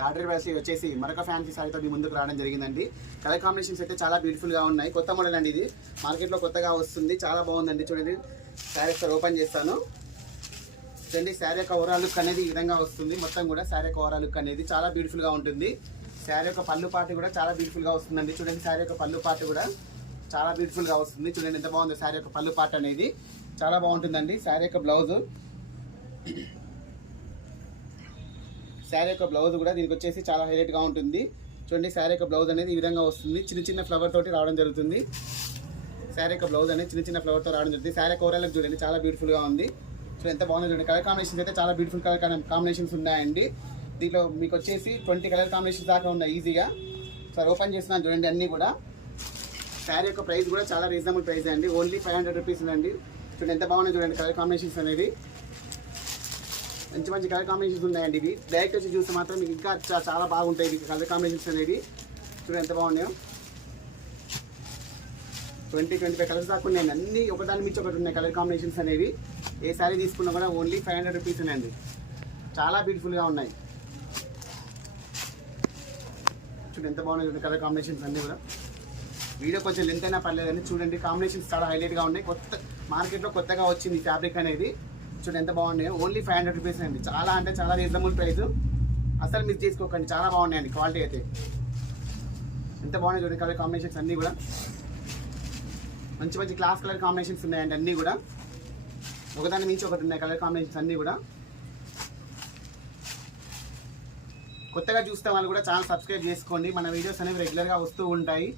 తాడేరు వ్యాసీ వచ్చేసి మరొక ఫ్యాన్సీ సారీతో మీ ముందుకు రావడం జరిగిందండి. కలర్ కాంబినేషన్స్ అయితే చాలా బ్యూటిఫుల్గా ఉన్నాయి. కొత్త మోడల్ అండి, ఇది మార్కెట్లో కొత్తగా వస్తుంది. చాలా బాగుందండి. చూడండి, శారీ ఒకసారి ఓపెన్ చేస్తాను. చూడండి, శారీ యొక్క ఓవరాల్ లుక్ అనేది ఈ విధంగా వస్తుంది. మొత్తం కూడా శారీ యొక్క ఓవరాల్ లుక్ అనేది చాలా బ్యూటిఫుల్గా ఉంటుంది. శారీ యొక్క పళ్ళు పార్ట్ కూడా చాలా బ్యూటిఫుల్గా వస్తుందండి. చూడండి, శారీ యొక్క పళ్ళు పార్ట్ కూడా చాలా బ్యూటిఫుల్గా వస్తుంది. చూడండి ఎంత బాగుంది శారీ యొక్క పళ్ళు పార్ట్ అనేది, చాలా బాగుంటుందండి. శారీ యొక్క బ్లౌజ్ కూడా దీనికి వచ్చేసి చాలా హైలైట్గా ఉంటుంది. చూడండి, శారీ యొక్క బ్లౌజ్ అనేది ఈ విధంగా వస్తుంది. చిన్న చిన్న ఫ్లవర్ తోటి రావడం జరుగుతుంది. శారీ యొక్క బ్లౌజ్ అనేది చిన్న చిన్న ఫ్లవర్తో రావడం జరుగుతుంది. శారీ యొక్క ఓవరాల్ చూడండి చాలా బ్యూటిఫుల్గా ఉంది. సో ఎంత బాగుంది చూడండి. కలర్ కాంబినేషన్స్ అయితే చాలా బ్యూటిఫుల్ కలర్ కాంబినేషన్స్ ఉన్నాయండి. దీంట్లో మీకు వచ్చేసి 20 కలర్ కాంబినేషన్స్ దాకా ఉన్నాయి ఈజీగా. సార్ ఓపెన్ చేస్తున్నాను చూడండి. అన్నీ కూడా శారీ యొక్క ప్రైస్ కూడా చాలా రీజనబుల్ ప్రైస్ అండి. ఓన్లీ 500 రూపీస్ అండి. చూడండి ఎంత బాగున్నాయి చూడండి కలర్ కాంబినేషన్స్ అనేది. మంచి మంచి కలర్ కాంబినేషన్స్ ఉన్నాయండి. ఇవి డైరెక్ట్ వచ్చి చూస్తే మాత్రం మీకు ఇంకా చాలా బాగుంటాయి ఇవి కలర్ కాంబినేషన్స్ అనేది. చూడండి ఎంత బాగున్నాయో. 20-25 కలర్స్ దాకా ఉన్నాయండి. అన్నీ ఒకదాని మించి ఒకటి ఉన్నాయి కలర్ కాంబినేషన్స్ అనేవి. ఏ శారీ తీసుకున్నా కూడా ఓన్లీ 500 రూపీస్ అండి. చాలా బ్యూటిఫుల్గా ఉన్నాయి. చూడండి ఎంత బాగున్నాయి చూడండి కలర్ కాంబినేషన్స్ అన్నీ కూడా. వీడియో కొంచెం లెంత్ అయినా పర్లేదండి. చూడండి కాంబినేషన్స్ చాలా హైలైట్గా ఉన్నాయి. మార్కెట్లో కొత్తగా వచ్చింది ఫ్యాబ్రిక్ అనేది. చూడండి ఎంత బాగున్నాయో. ఓన్లీ 500 రూపీస్ అండి. చాలా అంటే చాలా రీజనబుల్ ప్రైస్. అసలు మిస్ చేసుకోకండి, చాలా బాగున్నాయండి. క్వాలిటీ అయితే ఎంత బాగున్నాయి చూడండి కలర్ కాంబినేషన్స్ అన్నీ కూడా. మంచి మంచి క్లాస్ కలర్ కాంబినేషన్స్ ఉన్నాయండి. అన్నీ కూడా ఒకదాని మించి ఒకటి ఉన్నాయి కలర్ కాంబినేషన్స్ అన్నీ కూడా. కొత్తగా చూస్తే వాళ్ళు కూడా ఛానల్ సబ్స్క్రైబ్ చేసుకోండి. మన వీడియోస్ అనేవి రెగ్యులర్గా వస్తూ ఉంటాయి.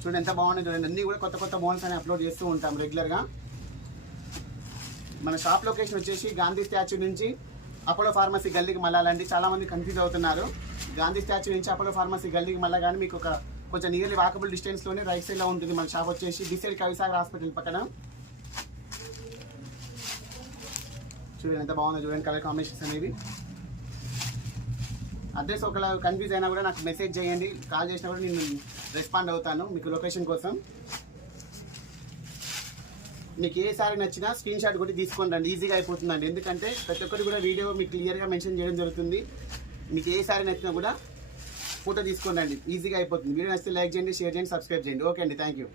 చూడండి ఎంత బాగున్నాయి చూడండి. అన్నీ కూడా కొత్త కొత్త మోడల్స్ అనేవి అప్లోడ్ చేస్తూ ఉంటాం రెగ్యులర్గా. మన షాప్ లొకేషన్ వచ్చేసి గాంధీ స్టాచ్యూ నుంచి అపోలో ఫార్మసీ గల్లీకి మళ్ళాలండి. చాలామంది కన్ఫ్యూజ్ అవుతున్నారు. గాంధీ స్టాచ్యూ నుంచి అపోలో ఫార్మసీ గల్లీకి మళ్ళా కానీ మీకు ఒక కొంచెం నియర్లీ వాకబుల్ డిస్టెన్స్లోనే రైట్ సైడ్లో ఉంటుంది మన షాప్ వచ్చేసి. డిసైడ్ కవిసాగర్ హాస్పిటల్ పక్కన. చూడండి ఎంత బాగుందో చూడండి కలర్ కాంబినేషన్స్ అనేవి. అడ్రస్ ఒకలా కన్ఫ్యూజ్ అయినా కూడా నాకు మెసేజ్ చేయండి. కాల్ చేసినా కూడా నేను రెస్పాండ్ అవుతాను మీకు లొకేషన్ కోసం. మీకు ఏ సారీ నచ్చినా స్క్రీన్ షాట్ కొట్టి తీసుకోండి రండి, ఈజీగా అయిపోతుందండి. ఎందుకంటే ప్రతి ఒక్కటి కూడా వీడియో మీకు క్లియర్గా మెన్షన్ చేయడం జరుగుతుంది. మీకు ఏ సారీ నచ్చినా కూడా ఫోటో తీసుకోండి రండి, ఈజీగా అయిపోతుంది. వీడియో నచ్చితే లైక్ చేయండి, షేర్ చేయండి, సబ్స్క్రైబ్ చేయండి. ఓకే అండి, థ్యాంక్ యూ.